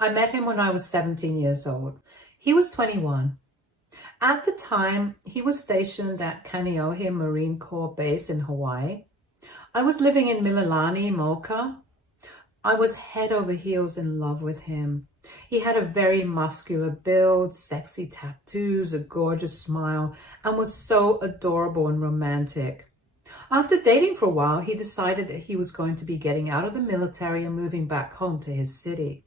I met him when I was 17 years old. He was 21. At the time, he was stationed at Kaneohe Marine Corps Base in Hawaii. I was living in Mililani, Mocha. I was head over heels in love with him. He had a very muscular build, sexy tattoos, a gorgeous smile, and was so adorable and romantic. After dating for a while, he decided that he was going to be getting out of the military and moving back home to his city.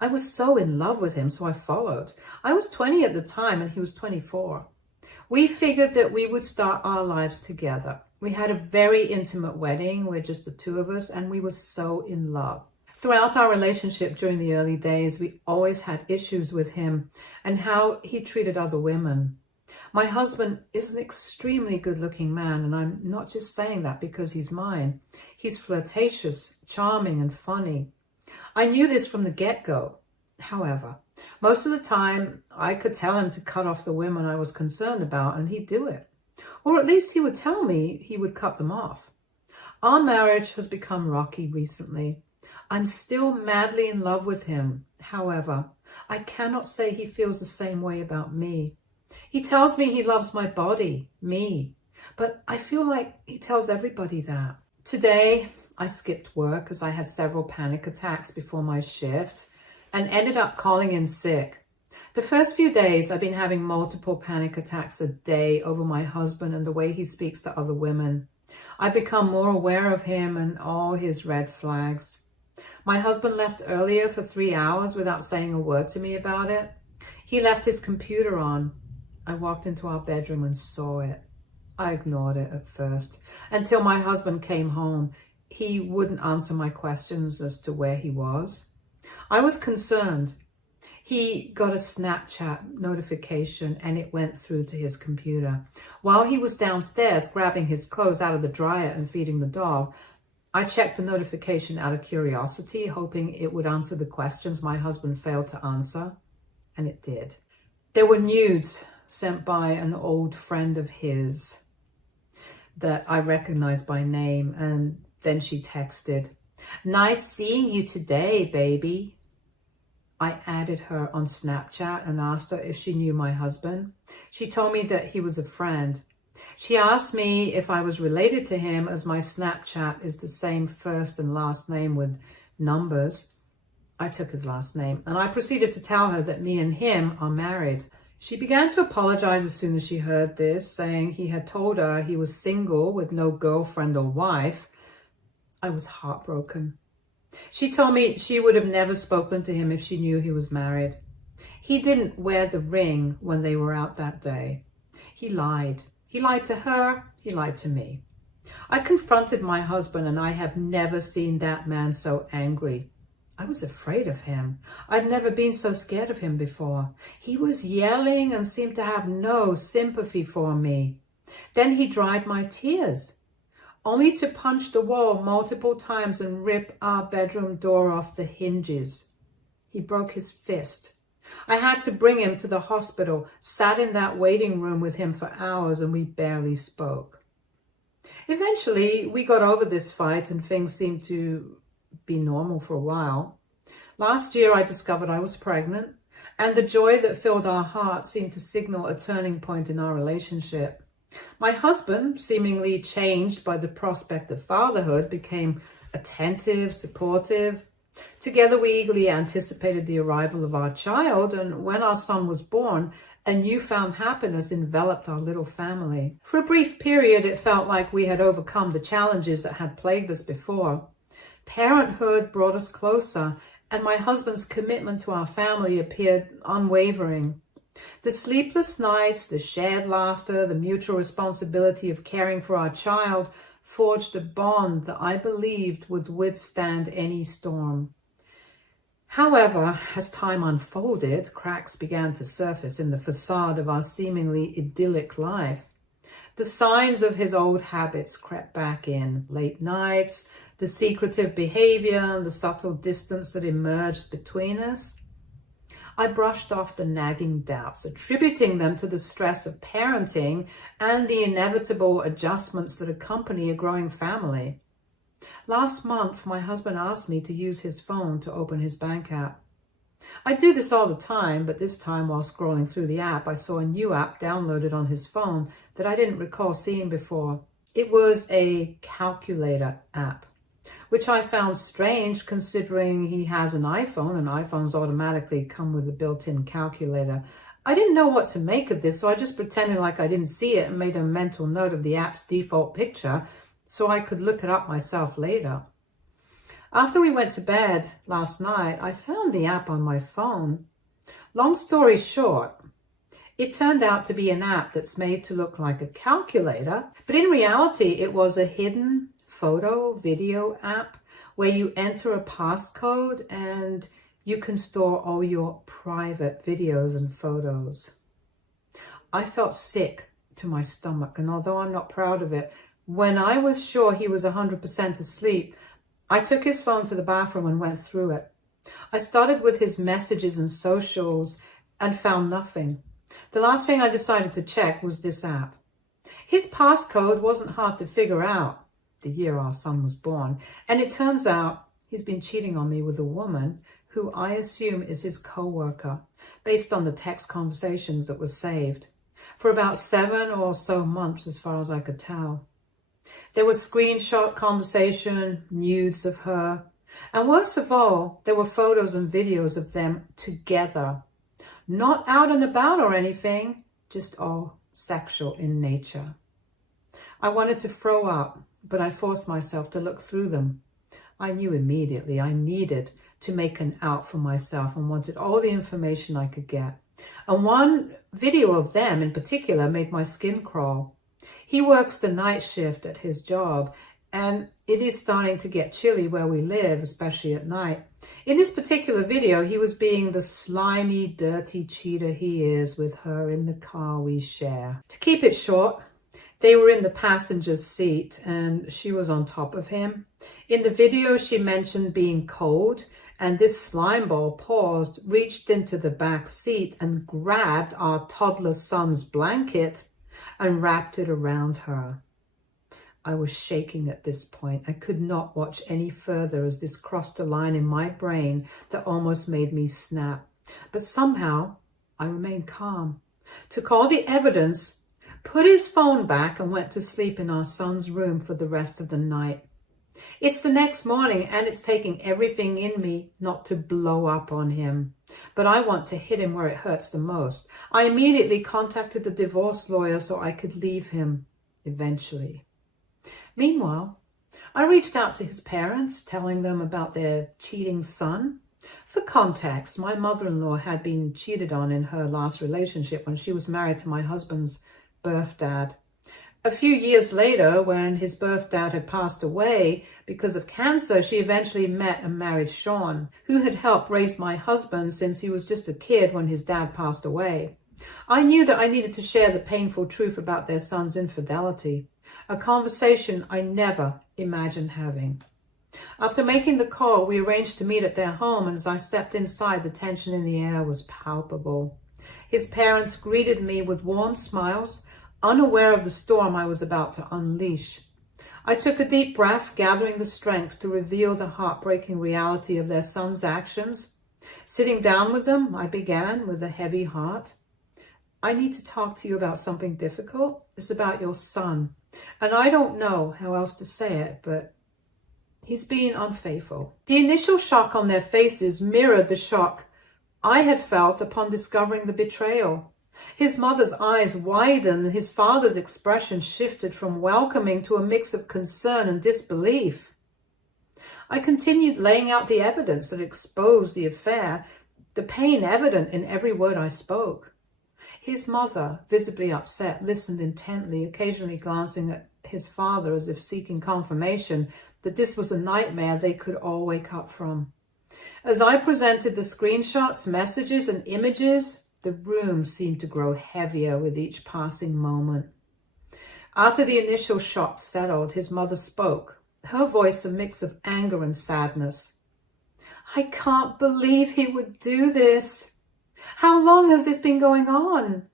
I was so in love with him, so I followed. I was 20 at the time and he was 24. We figured that we would start our lives together. We had a very intimate wedding with just the two of us, and we were so in love. Throughout our relationship during the early days, we always had issues with him and how he treated other women. My husband is an extremely good-looking man, and I'm not just saying that because he's mine. He's flirtatious, charming, and funny. I knew this from the get-go. However, most of the time, I could tell him to cut off the women I was concerned about, and he'd do it. Or at least he would tell me he would cut them off. Our marriage has become rocky recently. I'm still madly in love with him. However, I cannot say he feels the same way about me. He tells me he loves my body, me, but I feel like he tells everybody that. Today, I skipped work as I had several panic attacks before my shift and ended up calling in sick. The first few days, I've been having multiple panic attacks a day over my husband and the way he speaks to other women. I've become more aware of him and all his red flags. My husband left earlier for 3 hours without saying a word to me about it. He left his computer on. I walked into our bedroom and saw it. I ignored it at first until my husband came home. He wouldn't answer my questions as to where he was. I was concerned. He got a Snapchat notification and it went through to his computer. While he was downstairs grabbing his clothes out of the dryer and feeding the dog, I checked the notification out of curiosity, hoping it would answer the questions my husband failed to answer, and it did. There were nudes sent by an old friend of his that I recognized by name, and then she texted, "Nice seeing you today, baby." I added her on Snapchat and asked her if she knew my husband. She told me that he was a friend. She asked me if I was related to him, as my Snapchat is the same first and last name with numbers. I took his last name, and I proceeded to tell her that me and him are married. She began to apologize as soon as she heard this, saying he had told her he was single with no girlfriend or wife. I was heartbroken. She told me she would have never spoken to him if she knew he was married. He didn't wear the ring when they were out that day. He lied. He lied to her. He lied to me. I confronted my husband, and I have never seen that man so angry. I was afraid of him. I've never been so scared of him before. He was yelling and seemed to have no sympathy for me. Then he dried my tears, only to punch the wall multiple times and rip our bedroom door off the hinges. He broke his fist. I had to bring him to the hospital, sat in that waiting room with him for hours, and we barely spoke. Eventually, we got over this fight and things seemed to be normal for a while. Last year, I discovered I was pregnant, and the joy that filled our hearts seemed to signal a turning point in our relationship. My husband, seemingly changed by the prospect of fatherhood, became attentive, supportive. Together, we eagerly anticipated the arrival of our child, and when our son was born, a newfound happiness enveloped our little family. For a brief period, it felt like we had overcome the challenges that had plagued us before. Parenthood brought us closer, and my husband's commitment to our family appeared unwavering. The sleepless nights, the shared laughter, the mutual responsibility of caring for our child forged a bond that I believed would withstand any storm. However, as time unfolded, cracks began to surface in the facade of our seemingly idyllic life. The signs of his old habits crept back in: late nights, the secretive behavior, and the subtle distance that emerged between us. I brushed off the nagging doubts, attributing them to the stress of parenting and the inevitable adjustments that accompany a growing family. Last month, my husband asked me to use his phone to open his bank app. I do this all the time, but this time while scrolling through the app, I saw a new app downloaded on his phone that I didn't recall seeing before. It was a calculator app, which I found strange considering he has an iPhone and iPhones automatically come with a built-in calculator. I didn't know what to make of this, so I just pretended like I didn't see it and made a mental note of the app's default picture so I could look it up myself later. After we went to bed last night, I found the app on my phone. Long story short, it turned out to be an app that's made to look like a calculator, but in reality, it was a hidden photo video app where you enter a passcode and you can store all your private videos and photos. I felt sick to my stomach, and although I'm not proud of it, when I was sure he was 100% asleep, I took his phone to the bathroom and went through it. I started with his messages and socials and found nothing. The last thing I decided to check was this app. His passcode wasn't hard to figure out, the year our son was born, and it turns out he's been cheating on me with a woman who I assume is his co-worker, based on the text conversations that were saved, for about 7 or so months as far as I could tell. There was screenshot conversation, nudes of her, and worst of all, there were photos and videos of them together. Not out and about or anything, just all sexual in nature. I wanted to throw up, but I forced myself to look through them. I knew immediately I needed to make an out for myself and wanted all the information I could get. And one video of them in particular made my skin crawl. He works the night shift at his job, and it is starting to get chilly where we live, especially at night. In this particular video, he was being the slimy, dirty cheater he is with her in the car we share. To keep it short, they were in the passenger seat and she was on top of him. In the video, she mentioned being cold, and this slimeball paused, reached into the back seat and grabbed our toddler son's blanket and wrapped it around her. I was shaking at this point. I could not watch any further as this crossed a line in my brain that almost made me snap. But somehow I remained calm, took all the evidence, put his phone back and went to sleep in our son's room for the rest of the night. It's the next morning and it's taking everything in me not to blow up on him. But I want to hit him where it hurts the most. I immediately contacted the divorce lawyer so I could leave him eventually. Meanwhile, I reached out to his parents, telling them about their cheating son. For context, my mother-in-law had been cheated on in her last relationship when she was married to my husband's birth dad. A few years later, when his birth dad had passed away because of cancer, she eventually met and married Sean, who had helped raise my husband since he was just a kid when his dad passed away. I knew that I needed to share the painful truth about their son's infidelity, a conversation I never imagined having. After making the call, we arranged to meet at their home, and as I stepped inside, the tension in the air was palpable. His parents greeted me with warm smiles, unaware of the storm I was about to unleash. I took a deep breath, gathering the strength to reveal the heartbreaking reality of their son's actions. Sitting down with them, I began with a heavy heart. I need to talk to you about something difficult. It's about your son. And I don't know how else to say it, but he's being unfaithful. The initial shock on their faces mirrored the shock I had felt upon discovering the betrayal. His mother's eyes widened and his father's expression shifted from welcoming to a mix of concern and disbelief. I continued laying out the evidence that exposed the affair, the pain evident in every word I spoke. His mother, visibly upset, listened intently, occasionally glancing at his father as if seeking confirmation that this was a nightmare they could all wake up from. As I presented the screenshots, messages, and images, the room seemed to grow heavier with each passing moment. After the initial shock settled, his mother spoke, her voice a mix of anger and sadness. I can't believe he would do this. How long has this been going on?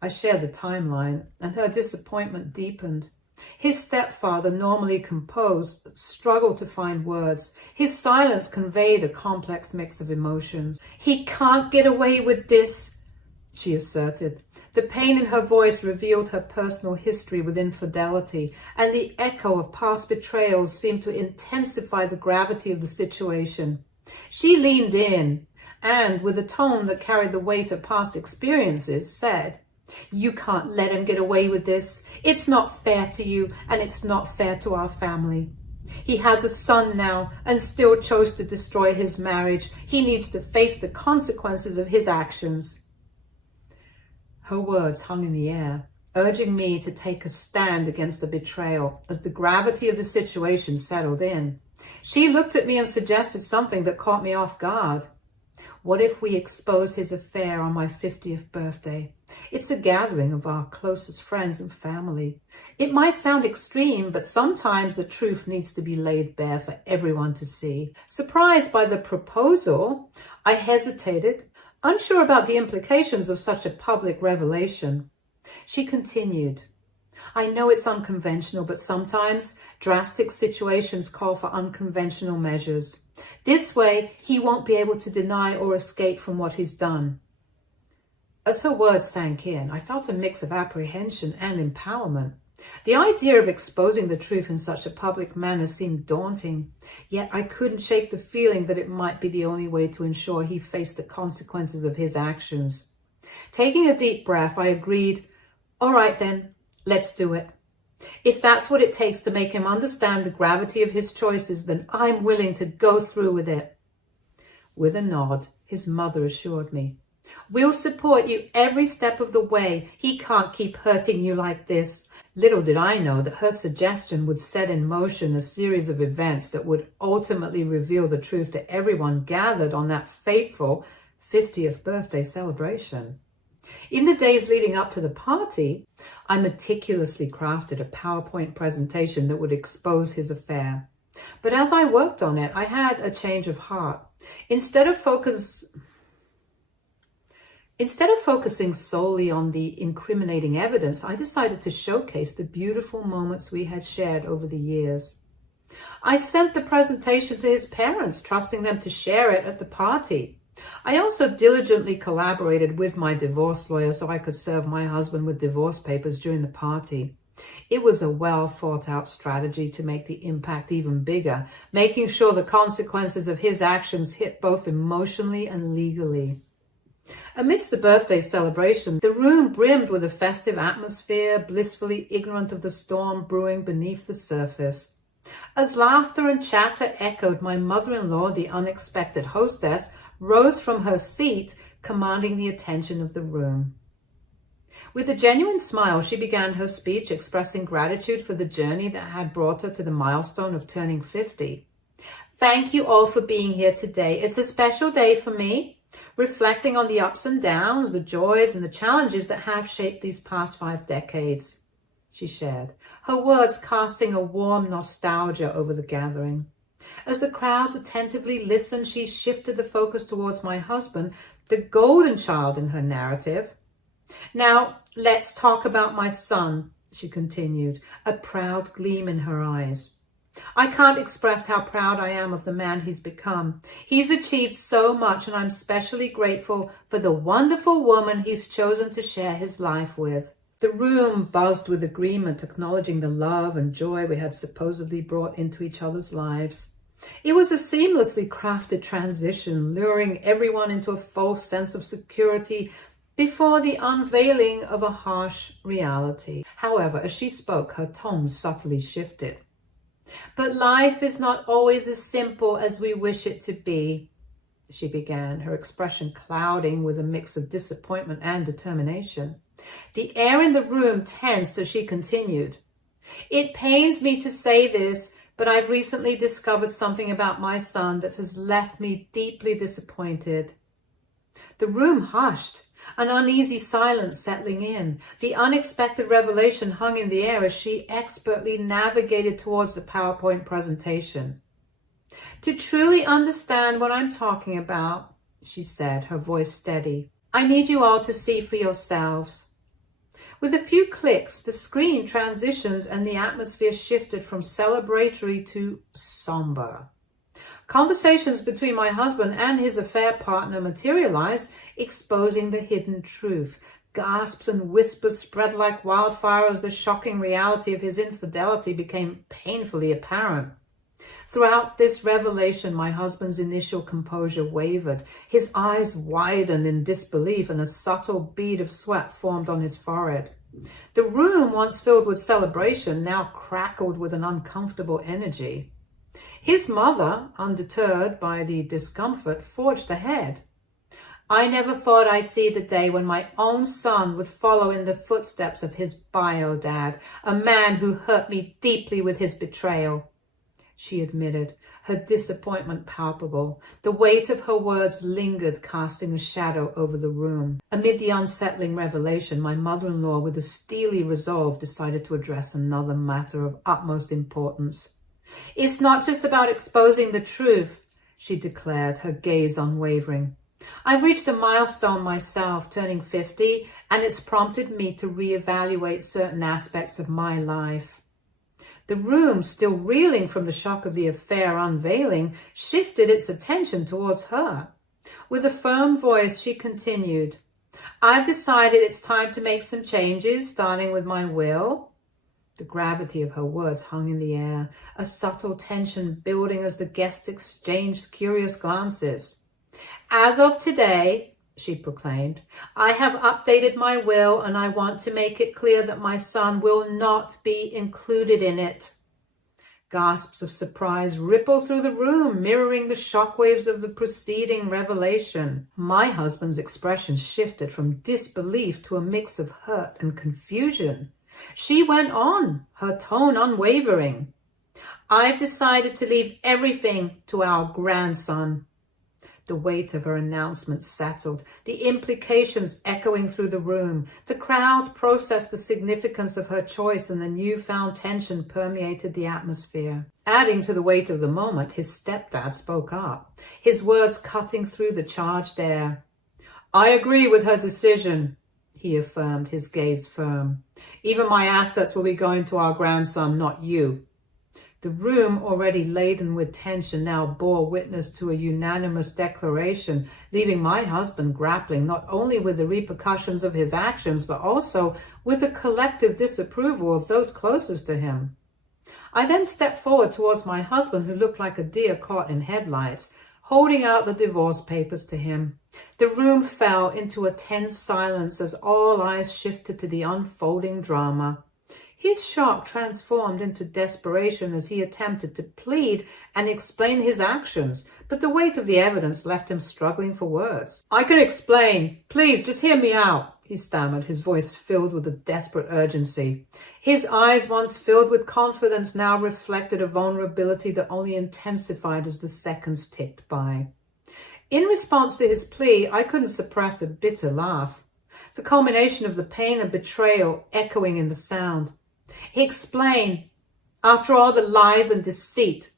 I shared the timeline, and her disappointment deepened. His stepfather, normally composed, struggled to find words. His silence conveyed a complex mix of emotions. "He can't get away with this," she asserted. The pain in her voice revealed her personal history with infidelity, and the echo of past betrayals seemed to intensify the gravity of the situation. She leaned in and, with a tone that carried the weight of past experiences, said, "You can't let him get away with this. It's not fair to you, and it's not fair to our family. He has a son now and still chose to destroy his marriage. He needs to face the consequences of his actions." Her words hung in the air, urging me to take a stand against the betrayal as the gravity of the situation settled in. She looked at me and suggested something that caught me off guard. "What if we expose his affair on my 50th birthday? It's a gathering of our closest friends and family. It might sound extreme, but sometimes the truth needs to be laid bare for everyone to see." Surprised by the proposal, I hesitated, unsure about the implications of such a public revelation. She continued, "I know it's unconventional, but sometimes drastic situations call for unconventional measures. This way, he won't be able to deny or escape from what he's done." As her words sank in, I felt a mix of apprehension and empowerment. The idea of exposing the truth in such a public manner seemed daunting, yet I couldn't shake the feeling that it might be the only way to ensure he faced the consequences of his actions. Taking a deep breath, I agreed, "All right then, let's do it. If that's what it takes to make him understand the gravity of his choices, then I'm willing to go through with it." With a nod, his mother assured me, "We'll support you every step of the way. He can't keep hurting you like this." Little did I know that her suggestion would set in motion a series of events that would ultimately reveal the truth to everyone gathered on that fateful 50th birthday celebration. In the days leading up to the party, I meticulously crafted a PowerPoint presentation that would expose his affair. But as I worked on it, I had a change of heart. Instead of focusing solely on the incriminating evidence, I decided to showcase the beautiful moments we had shared over the years. I sent the presentation to his parents, trusting them to share it at the party. I also diligently collaborated with my divorce lawyer so I could serve my husband with divorce papers during the party. It was a well thought out strategy to make the impact even bigger, making sure the consequences of his actions hit both emotionally and legally. Amidst the birthday celebration, the room brimmed with a festive atmosphere, blissfully ignorant of the storm brewing beneath the surface. As laughter and chatter echoed, my mother-in-law, the unexpected hostess, rose from her seat, commanding the attention of the room. With a genuine smile, she began her speech, expressing gratitude for the journey that had brought her to the milestone of turning 50. "Thank you all for being here today. It's a special day for me, reflecting on the ups and downs, the joys and the challenges that have shaped these past 5 decades," she shared, her words casting a warm nostalgia over the gathering. As the crowds attentively listened, she shifted the focus towards my husband, the golden child in her narrative. "Now, let's talk about my son," she continued, a proud gleam in her eyes. "I can't express how proud I am of the man he's become. He's achieved so much, and I'm especially grateful for the wonderful woman he's chosen to share his life with." The room buzzed with agreement, acknowledging the love and joy we had supposedly brought into each other's lives. It was a seamlessly crafted transition, luring everyone into a false sense of security before the unveiling of a harsh reality. However, as she spoke, her tone subtly shifted. "But life is not always as simple as we wish it to be," she began, her expression clouding with a mix of disappointment and determination. The air in the room tensed as she continued. "It pains me to say this, but I've recently discovered something about my son that has left me deeply disappointed." The room hushed, an uneasy silence settling in. The unexpected revelation hung in the air as she expertly navigated towards the PowerPoint presentation. "To truly understand what I'm talking about," she said, her voice steady, "I need you all to see for yourselves. With a few clicks, the screen transitioned and the atmosphere shifted from celebratory to somber. Conversations between my husband and his affair partner materialized, exposing the hidden truth. Gasps and whispers spread like wildfire as the shocking reality of his infidelity became painfully apparent. Throughout this revelation, my husband's initial composure wavered. His eyes widened in disbelief, and a subtle bead of sweat formed on his forehead. The room, once filled with celebration, now crackled with an uncomfortable energy. His mother, undeterred by the discomfort, forged ahead. I never thought I'd see the day when my own son would follow in the footsteps of his bio dad, a man who hurt me deeply with his betrayal, she admitted, her disappointment palpable. The weight of her words lingered, casting a shadow over the room. Amid the unsettling revelation, my mother-in-law, with a steely resolve, decided to address another matter of utmost importance. It's not just about exposing the truth, she declared, her gaze unwavering. I've reached a milestone myself, turning 50, and it's prompted me to reevaluate certain aspects of my life. The room, still reeling from the shock of the affair unveiling, shifted its attention towards her. With a firm voice, she continued, I've decided it's time to make some changes, starting with my will. The gravity of her words hung in the air, a subtle tension building as the guests exchanged curious glances. As of today, she proclaimed, I have updated my will, and I want to make it clear that my son will not be included in it. Gasps of surprise rippled through the room, mirroring the shockwaves of the preceding revelation. My husband's expression shifted from disbelief to a mix of hurt and confusion. She went on, her tone unwavering. I've decided to leave everything to our grandson. The weight of her announcement settled, the implications echoing through the room. The crowd processed the significance of her choice, and the newfound tension permeated the atmosphere. Adding to the weight of the moment, his stepdad spoke up, his words cutting through the charged air. I agree with her decision, he affirmed, his gaze firm. Even my assets will be going to our grandson, not you. The room, already laden with tension, now bore witness to a unanimous declaration, leaving my husband grappling not only with the repercussions of his actions, but also with the collective disapproval of those closest to him. I then stepped forward towards my husband, who looked like a deer caught in headlights, holding out the divorce papers to him. The room fell into a tense silence as all eyes shifted to the unfolding drama. His shock transformed into desperation as he attempted to plead and explain his actions, but the weight of the evidence left him struggling for words. I can explain. Please, just hear me out, he stammered, his voice filled with a desperate urgency. His eyes, once filled with confidence, now reflected a vulnerability that only intensified as the seconds ticked by. In response to his plea, I couldn't suppress a bitter laugh, the culmination of the pain and betrayal echoing in the sound. Explain. After all the lies and deceit,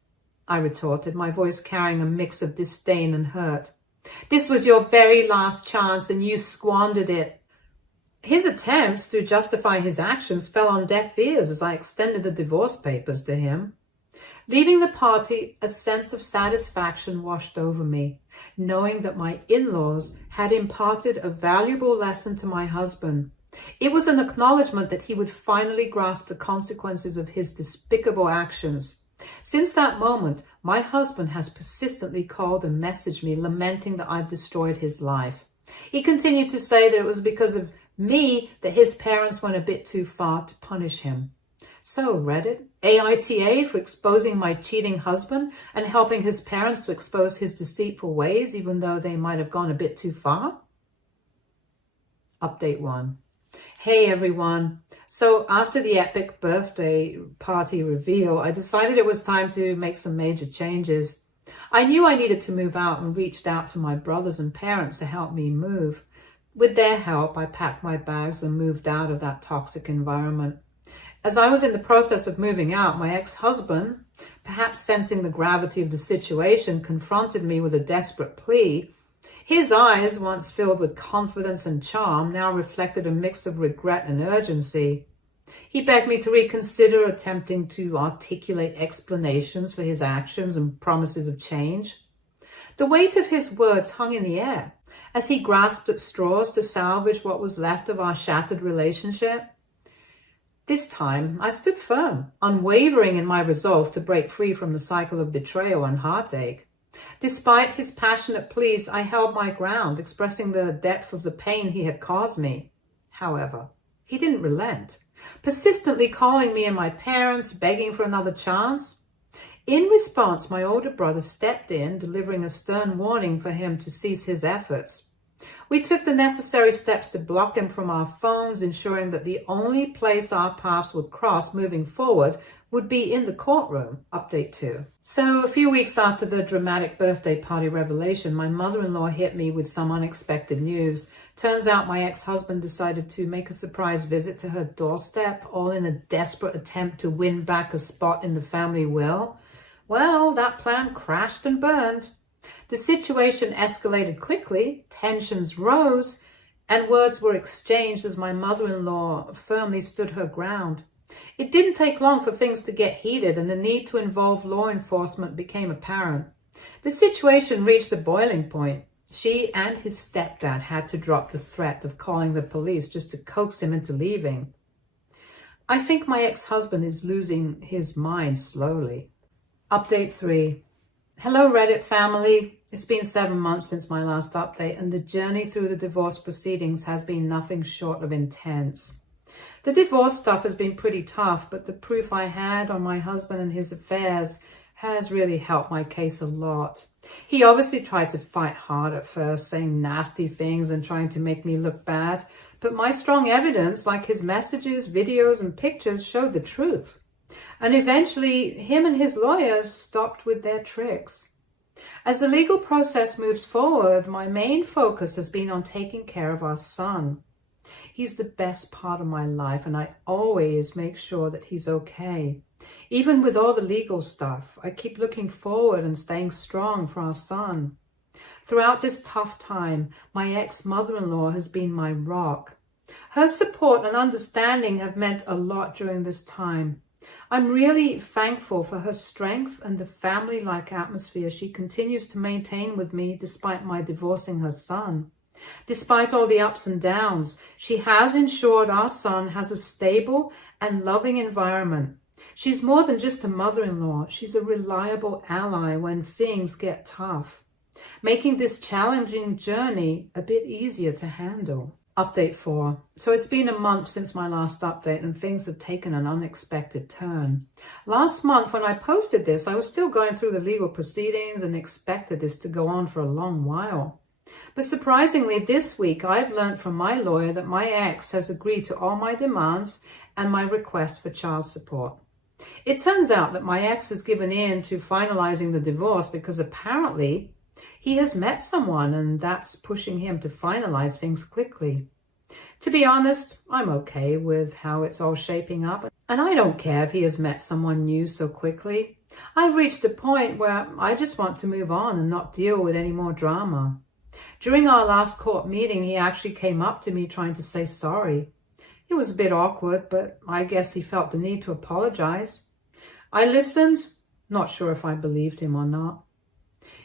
I retorted, my voice carrying a mix of disdain and hurt. This was your very last chance, and you squandered it. His attempts to justify his actions fell on deaf ears as I extended the divorce papers to him. Leaving the party, a sense of satisfaction washed over me, knowing that my in-laws had imparted a valuable lesson to my husband. It was an acknowledgement that he would finally grasp the consequences of his despicable actions. Since that moment, my husband has persistently called and messaged me, lamenting that I've destroyed his life. He continued to say that it was because of me that his parents went a bit too far to punish him. So, Reddit, AITA for exposing my cheating husband and helping his parents to expose his deceitful ways, even though they might have gone a bit too far? Update 1. Hey everyone. So after the epic birthday party reveal, I decided it was time to make some major changes. I knew I needed to move out and reached out to my brothers and parents to help me move. With their help, I packed my bags and moved out of that toxic environment. As I was in the process of moving out, my ex-husband, perhaps sensing the gravity of the situation, confronted me with a desperate plea. His eyes, once filled with confidence and charm, now reflected a mix of regret and urgency. He begged me to reconsider, attempting to articulate explanations for his actions and promises of change. The weight of his words hung in the air as he grasped at straws to salvage what was left of our shattered relationship. This time, I stood firm, unwavering in my resolve to break free from the cycle of betrayal and heartache. Despite his passionate pleas, I held my ground, expressing the depth of the pain he had caused me. However, he didn't relent, persistently calling me and my parents, begging for another chance. In response, my older brother stepped in, delivering a stern warning for him to cease his efforts. We took the necessary steps to block him from our phones, ensuring that the only place our paths would cross moving forward would be in the courtroom. Update 2. So a few weeks after the dramatic birthday party revelation, my mother-in-law hit me with some unexpected news. Turns out my ex-husband decided to make a surprise visit to her doorstep, all in a desperate attempt to win back a spot in the family will. Well, that plan crashed and burned. The situation escalated quickly, tensions rose, and words were exchanged as my mother-in-law firmly stood her ground. It didn't take long for things to get heated, and the need to involve law enforcement became apparent. The situation reached a boiling point. She and his stepdad had to drop the threat of calling the police just to coax him into leaving. I think my ex-husband is losing his mind slowly. Update 3. Hello, Reddit family. It's been 7 months since my last update, and the journey through the divorce proceedings has been nothing short of intense. The divorce stuff has been pretty tough, but the proof I had on my husband and his affairs has really helped my case a lot. He obviously tried to fight hard at first, saying nasty things and trying to make me look bad, but my strong evidence, like his messages, videos, and pictures, showed the truth. And eventually, him and his lawyers stopped with their tricks. As the legal process moves forward, my main focus has been on taking care of our son. He's the best part of my life, and I always make sure that he's okay. Even with all the legal stuff, I keep looking forward and staying strong for our son. Throughout this tough time, my ex-mother-in-law has been my rock. Her support and understanding have meant a lot during this time. I'm really thankful for her strength and the family-like atmosphere she continues to maintain with me despite my divorcing her son. Despite all the ups and downs, she has ensured our son has a stable and loving environment. She's more than just a mother-in-law. She's a reliable ally when things get tough, making this challenging journey a bit easier to handle. Update 4. So it's been a month since my last update, and things have taken an unexpected turn. Last month when I posted this, I was still going through the legal proceedings and expected this to go on for a long while. But surprisingly, this week I've learned from my lawyer that my ex has agreed to all my demands and my request for child support. It turns out that my ex has given in to finalizing the divorce because apparently he has met someone, and that's pushing him to finalize things quickly. To be honest, I'm okay with how it's all shaping up, and I don't care if he has met someone new so quickly. I've reached a point where I just want to move on and not deal with any more drama. During our last court meeting, he actually came up to me trying to say sorry. It was a bit awkward, but I guess he felt the need to apologize. I listened, not sure if I believed him or not.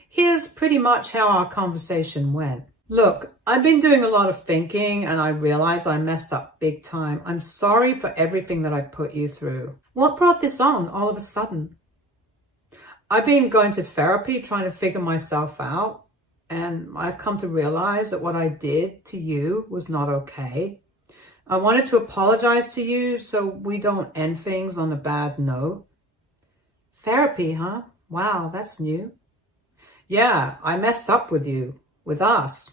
Here's pretty much how our conversation went. Look, I've been doing a lot of thinking, and I realize I messed up big time. I'm sorry for everything that I put you through. What brought this on all of a sudden? I've been going to therapy trying to figure myself out, and I've come to realize that what I did to you was not okay. I wanted to apologize to you so we don't end things on a bad note. Therapy, huh? Wow, that's new. Yeah, I messed up with you, with us.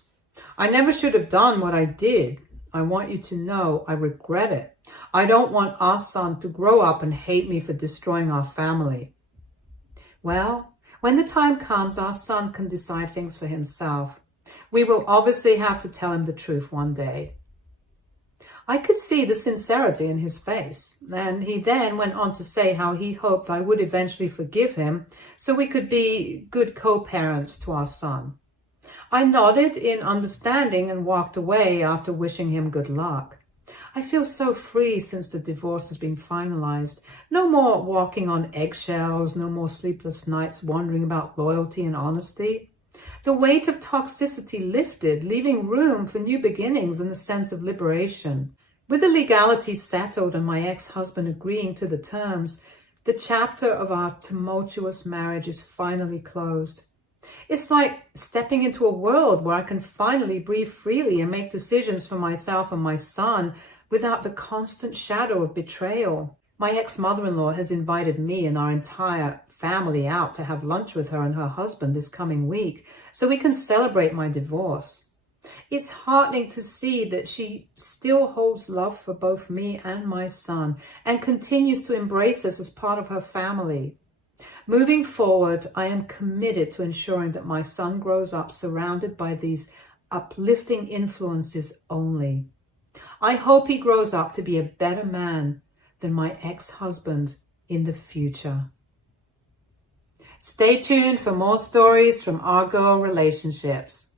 I never should have done what I did. I want you to know I regret it. I don't want our son to grow up and hate me for destroying our family. Well, when the time comes, our son can decide things for himself. We will obviously have to tell him the truth one day. I could see the sincerity in his face, and he then went on to say how he hoped I would eventually forgive him so we could be good co-parents to our son. I nodded in understanding and walked away after wishing him good luck. I feel so free since the divorce has been finalized. No more walking on eggshells, no more sleepless nights wondering about loyalty and honesty. The weight of toxicity lifted, leaving room for new beginnings and a sense of liberation. With the legalities settled and my ex-husband agreeing to the terms, the chapter of our tumultuous marriage is finally closed. It's like stepping into a world where I can finally breathe freely and make decisions for myself and my son without the constant shadow of betrayal. My ex-mother-in-law has invited me and our entire family out to have lunch with her and her husband this coming week so we can celebrate my divorce. It's heartening to see that she still holds love for both me and my son and continues to embrace us as part of her family. Moving forward, I am committed to ensuring that my son grows up surrounded by these uplifting influences only. I hope he grows up to be a better man than my ex-husband in the future. Stay tuned for more stories from Our Girl Relationships.